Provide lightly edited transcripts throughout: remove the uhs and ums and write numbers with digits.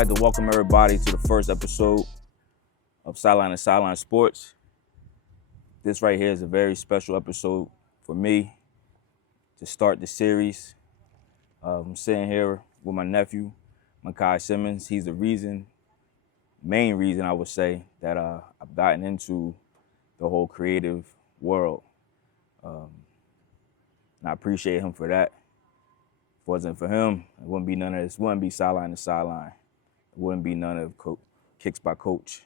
I'd like to welcome everybody to the first episode of Sideline Sports. This right here is a very special episode for me to start the series. I'm sitting here with my nephew, Mekhi Simmons. He's the main reason I would say that I've gotten into the whole creative world. And I appreciate him for that. If it wasn't for him, it wouldn't be none of this. It wouldn't be Sideline. It wouldn't be none of Kicks by Coach,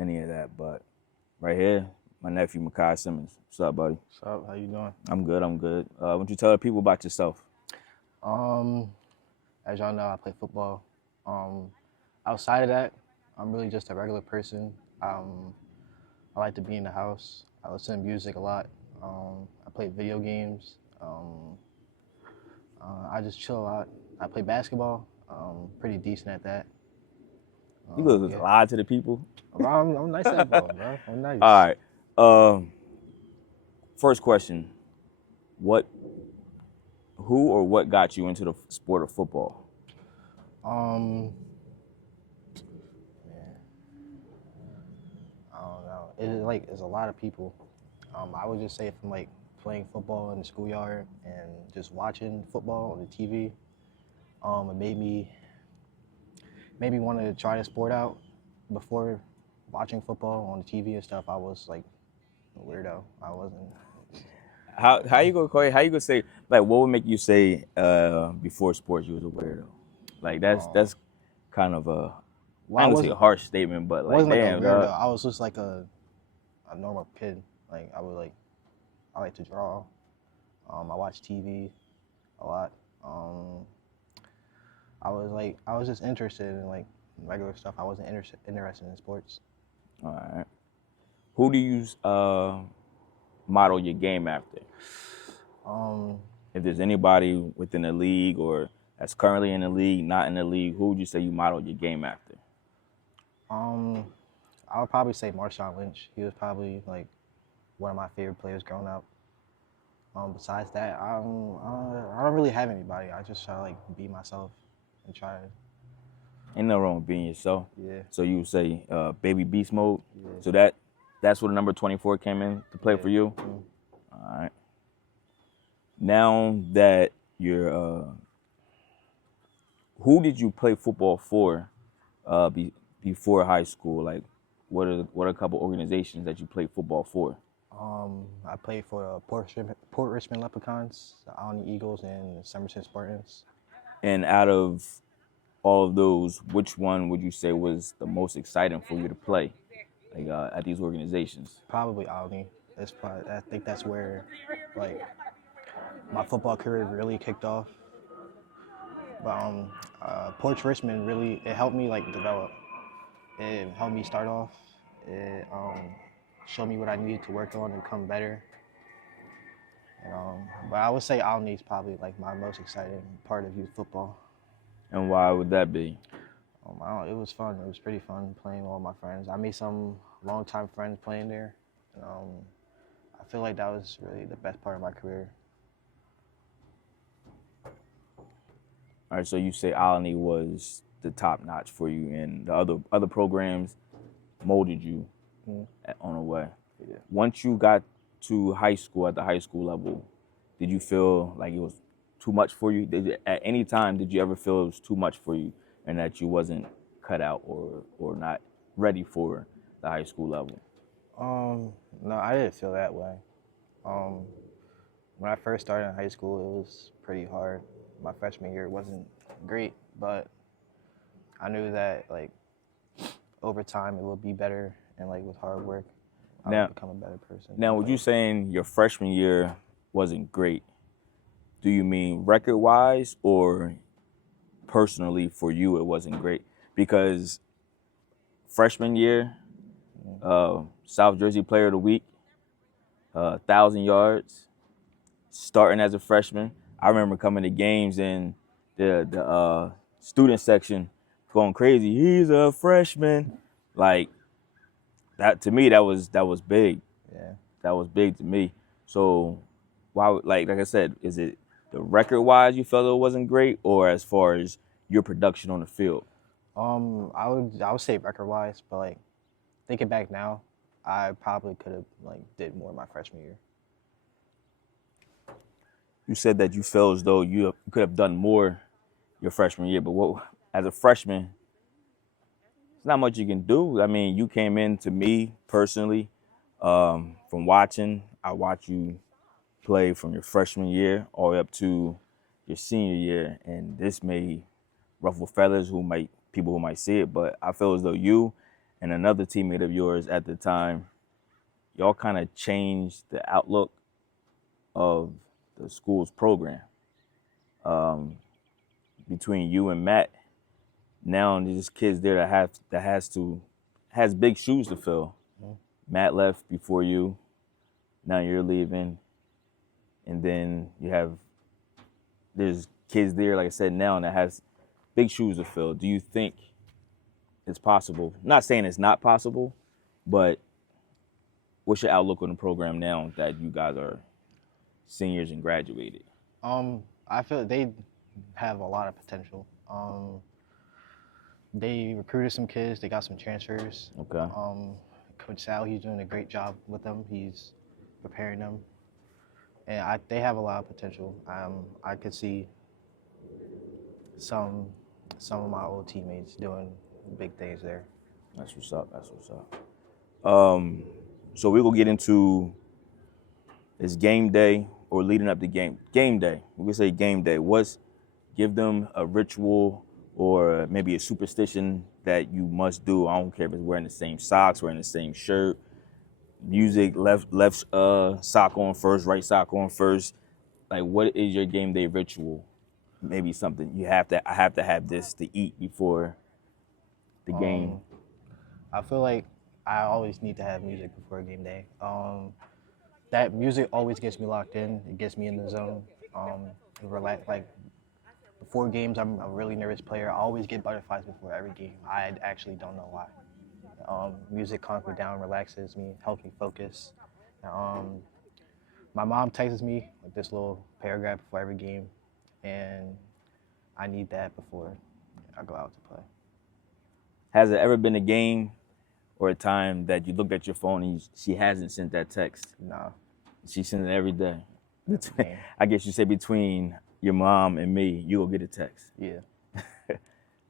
any of that. But right here, my nephew, Mekhi Simmons. What's up, buddy? What's up? How you doing? I'm good. Why don't you tell the people about yourself? As y'all know, I play football. Outside of that, I'm really just a regular person. I like to be in the house. I listen to music a lot. I play video games. I just chill a lot. I play basketball. Pretty decent at that. You look a lot to the people. I'm nice at ball, bro. I'm nice. All right. First question: who or what got you into the sport of football? Man, I don't know. It's a lot of people. I would just say from playing football in the schoolyard and just watching football on the TV, it made me want to try the sport out. Before watching football on the TV and stuff, I was like a weirdo. I wasn't. How you gonna say, like, what would make you say before sports you was a weirdo? Like that's kind of a I don't say a harsh statement, but like, damn, like a weirdo. I was just like a normal kid. Like I like to draw. I watch TV a lot. I was just interested in like regular stuff. I wasn't interested in sports. All right. Who do you model your game after? If there's anybody within the league or that's currently in the league, not in the league, who would you say you model your game after? I would probably say Marshawn Lynch. He was probably like one of my favorite players growing up. Besides that, I don't really have anybody. I just try to like be myself and try. Ain't nothing wrong with being yourself. Yeah. So you would say baby beast mode. Yeah. So that's where the number 24 came in to play for you. Mm-hmm. All right. Now that you're, who did you play football for before high school? Like, what are a couple organizations that you played football for? I played for the Port Richmond Leprechauns, the Alny Eagles, and the Somerset Spartans. And out of all of those, which one would you say was the most exciting for you to play, like at these organizations? Probably Alny. I think that's where like my football career really kicked off. But Port Richmond it helped me like develop. It helped me start off. It showed me what I needed to work on and become better. But I would say Alny is probably like my most exciting part of youth football. And why would that be? It was fun. It was pretty fun playing with all my friends. I made some longtime friends playing there. And, I feel like that was really the best part of my career. All right, so you say Alny was the top notch for you, and the other programs molded you on a way. Yeah. Once you got to high school, at the high school level, did you feel like it was too much for you? At any time, did you ever feel it was too much for you and that you wasn't cut out or not ready for the high school level? No, I didn't feel that way. When I first started in high school, it was pretty hard. My freshman year wasn't great, but I knew that like over time it would be better, and like with hard work, I would become a better person. Now, with you saying your freshman year wasn't great, do you mean record-wise or personally for you it wasn't great? Because freshman year, South Jersey Player of the Week, 1,000 yards, starting as a freshman. I remember coming to games and the student section going crazy. He's a freshman. Like that to me, that was big. Yeah. That was big to me. So why, like I said, is it the record wise you felt it wasn't great, or as far as your production on the field? I would say record wise, but like thinking back now, I probably could have like did more my freshman year. You said that you feel as though you could have done more your freshman year, but as a freshman, it's not much you can do. I mean, you came in to me personally from watching. I watched you play from your freshman year all the way up to your senior year, and this may ruffle feathers people who might see it, but I feel as though you and another teammate of yours at the time, y'all kind of changed the outlook of the school's program. Between you and Matt, now there's kids there has big shoes to fill. Mhm. Matt left before you. Now you're leaving, and then there's kids there, like I said, now that has big shoes to fill. Do you think it's possible? I'm not saying it's not possible, but what's your outlook on the program now that you guys are seniors and graduated? I feel they have a lot of potential. They recruited some kids. They got some transfers. Okay. Coach Sal, he's doing a great job with them. He's preparing them, and they have a lot of potential. I could see some of my old teammates doing big things there. That's what's up. That's what's up. So we will get into this game day or leading up to game day. We say game day. Give them a ritual or maybe a superstition that you must do. I don't care if it's wearing the same socks, wearing the same shirt, music, left sock on first, right sock on first. Like, what is your game day ritual? Maybe something I have to have this to eat before the game. I feel like I always need to have music before a game day. That music always gets me locked in. It gets me in the zone. Relax. Like before games, I'm a really nervous player. I always get butterflies before every game. I actually don't know why. Music calms me down, relaxes me, helps me focus. My mom texts me with this little paragraph before every game, and I need that before I go out to play. Has there ever been a game or a time that you looked at your phone and she hasn't sent that text? Nah. She sends it every day. Man. I guess you say between your mom and me, you will get a text. Yeah.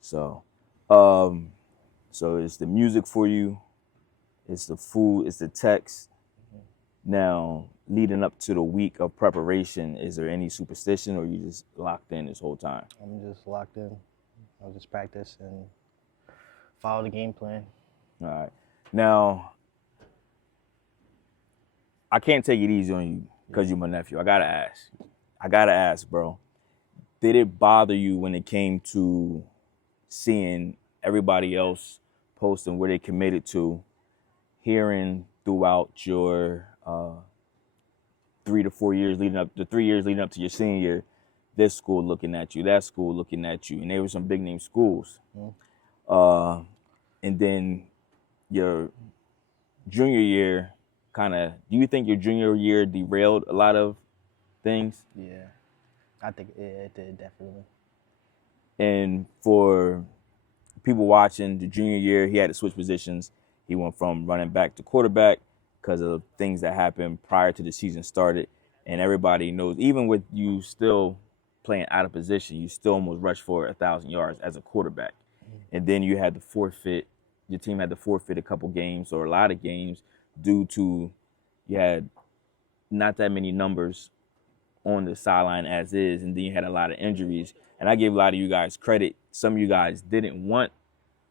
So it's the music for you, it's the food, it's the text. Now, leading up to the week of preparation, is there any superstition or you just locked in this whole time? I'm just locked in. I'll just practice and follow the game plan. All right. Now, I can't take it easy on you because you're my nephew. I gotta ask, bro. Did it bother you when it came to seeing everybody else posting where they committed to, hearing throughout your 3 to 4 years leading up, the 3 years leading up to your senior year, this school looking at you, that school looking at you, and there were some big name schools. Mm-hmm. And then your junior year do you think your junior year derailed a lot of things? Yeah, I think it did definitely. And for people watching, the junior year, he had to switch positions. He went from running back to quarterback because of things that happened prior to the season started. And everybody knows, even with you still playing out of position, you still almost rushed for 1,000 yards as a quarterback. Mm-hmm. And then you had to forfeit, your team had to forfeit a couple games or a lot of games due to you had not that many numbers on the sideline as is, and then you had a lot of injuries. And I give a lot of you guys credit. Some of you guys didn't want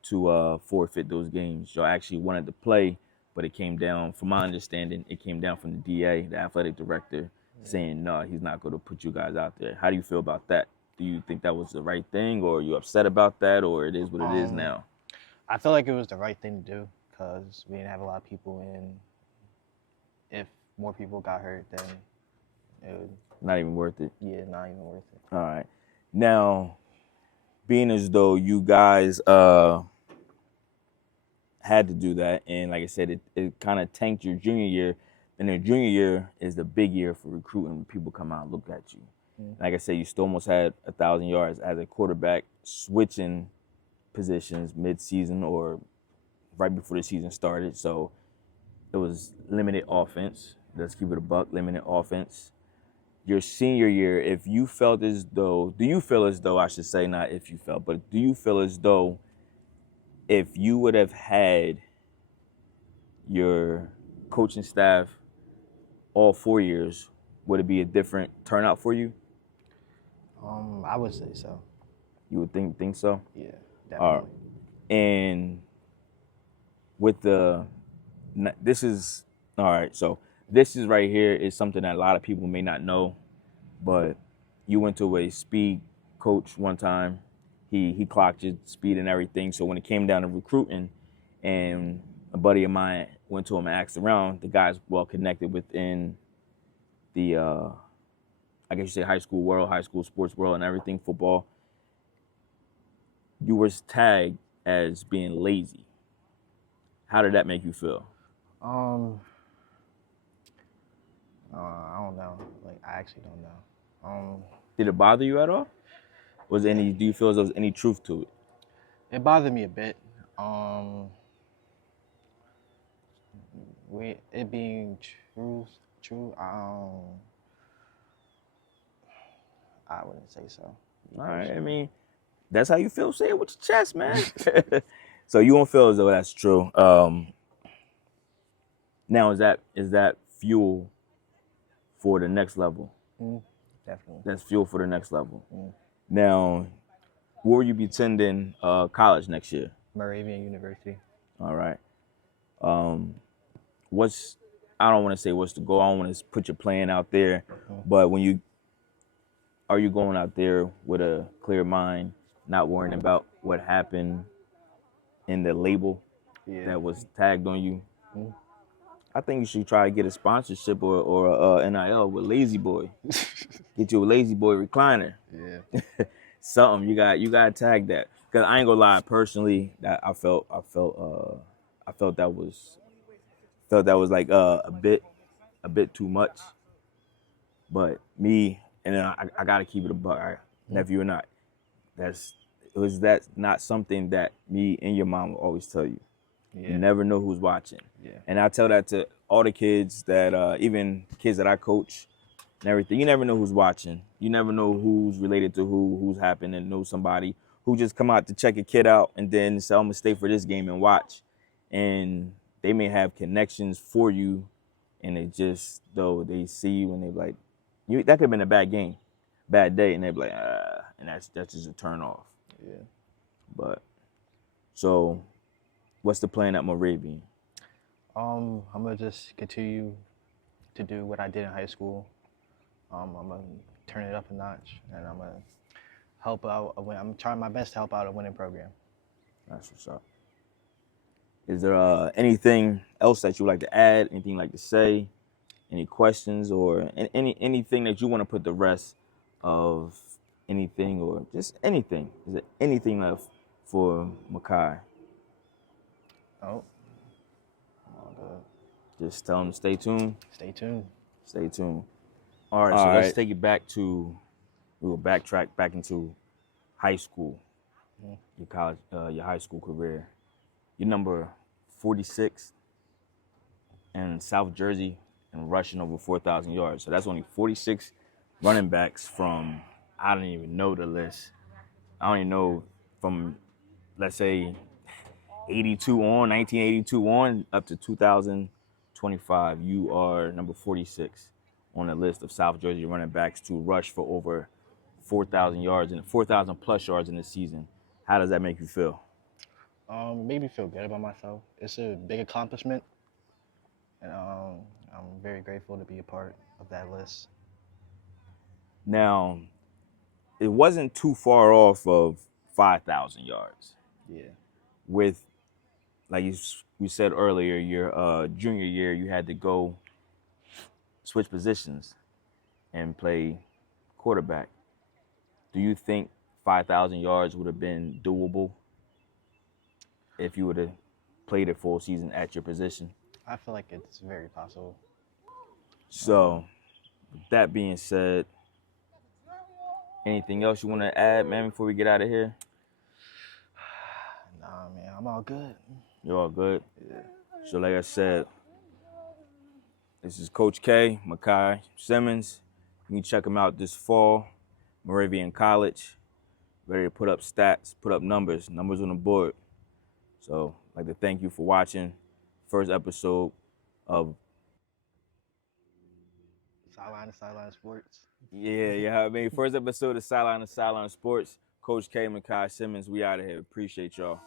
to forfeit those games. Y'all actually wanted to play, but it came down, from my understanding, it came down from the DA, the athletic director, saying, no, he's not going to put you guys out there. How do you feel about that? Do you think that was the right thing, or are you upset about that, or it is what it is now? I feel like it was the right thing to do because we didn't have a lot of people, and if more people got hurt, then it would... Not even worth it? Yeah, not even worth it. All right. Now, being as though you guys had to do that, and like I said, it kind of tanked your junior year, and then junior year is the big year for recruiting when people come out and look at you. Mm-hmm. Like I said, you still almost had 1,000 yards as a quarterback, switching positions mid-season or right before the season started. So it was limited offense. Let's keep it a buck, limited offense. Your senior year, if you felt as though, do you feel as though, I should say, not if you felt, but do you feel as though if you would have had your coaching staff all 4 years, would it be a different turnout for you? I would say so. You would think so? Yeah, All right. definitely. And with this is, all right, so this is right here is something that a lot of people may not know, but you went to a speed coach one time. He clocked your speed and everything. So when it came down to recruiting, and a buddy of mine went to him and asked around, the guy's well connected within the, I guess you say high school world, high school sports world and everything, football. You were tagged as being lazy. How did that make you feel? I don't know. Like, I actually don't know. Did it bother you at all? Do you feel as though there's any truth to it? It bothered me a bit. It being true. I wouldn't say so. All right, I mean, that's how you feel. Say it with your chest, man. So you don't feel as though that's true. Now, is that fuel for the next level? Definitely. That's fuel for the next level. Mm. Now, where will you be attending college next year? Moravian University. All right. I don't want to say what's the goal. I don't want to put your plan out there, but are you going out there with a clear mind, not worrying about what happened in the label that was tagged on you? I think you should try to get a sponsorship or a NIL with Lazy Boy. Get you a Lazy Boy recliner. Yeah. Something you got to tag that. Cause I ain't gonna lie, personally, that I felt that was like a bit too much. But me, and then I gotta keep it a buck, right? Nephew or not. That's not something that me and your mom will always tell you. Yeah. You never know who's watching. Yeah. And I tell that to all the kids that, even kids that I coach and everything, you never know who's watching. You never know who's related to who's happened and know somebody who just come out to check a kid out and then say, I'm gonna stay for this game and watch. And they may have connections for you, and it just, though, they see you and they're like, that could have been a bad game, bad day, and they're like, and that's just a turn off. Yeah. But, so, what's the plan at Moravian? I'm gonna just continue to do what I did in high school. I'm gonna turn it up a notch, and I'm gonna help out. I'm trying my best to help out a winning program. That's what's up. Is there anything else that you would like to add? Anything you'd like to say? Any questions or anything that you want to put the rest of anything or just anything? Is there anything left for Mekhi? Oh, all good. Just tell them to stay tuned. Stay tuned. Stay tuned. All right, so let's take it back to, we'll backtrack back into high school, your college, your high school career. You're number 46 in South Jersey and rushing over 4,000 yards. So that's only 46 running backs from, I don't even know the list. I don't even know from, let's say, 1982 on, up to 2025. You are number 46 on the list of South Jersey running backs to rush for over 4,000 yards and 4,000 plus yards in the season. How does that make you feel? Made me feel good about myself. It's a big accomplishment, and I'm very grateful to be a part of that list. Now, it wasn't too far off of 5,000 yards. Yeah. With, like we said earlier, your junior year, you had to go switch positions and play quarterback. Do you think 5,000 yards would have been doable if you would have played a full season at your position? I feel like it's very possible. So, with that being said, anything else you want to add, man, before we get out of here? I'm all good. You're all good? Yeah. So like I said, this is Coach K, Mekhi Simmons. You can check him out this fall, Moravian College. Ready to put up stats, put up numbers on the board. So I'd like to thank you for watching first episode of Sideline Sports. I mean, first episode of Sideline Sports. Coach K, Mekhi Simmons, we out of here. Appreciate y'all.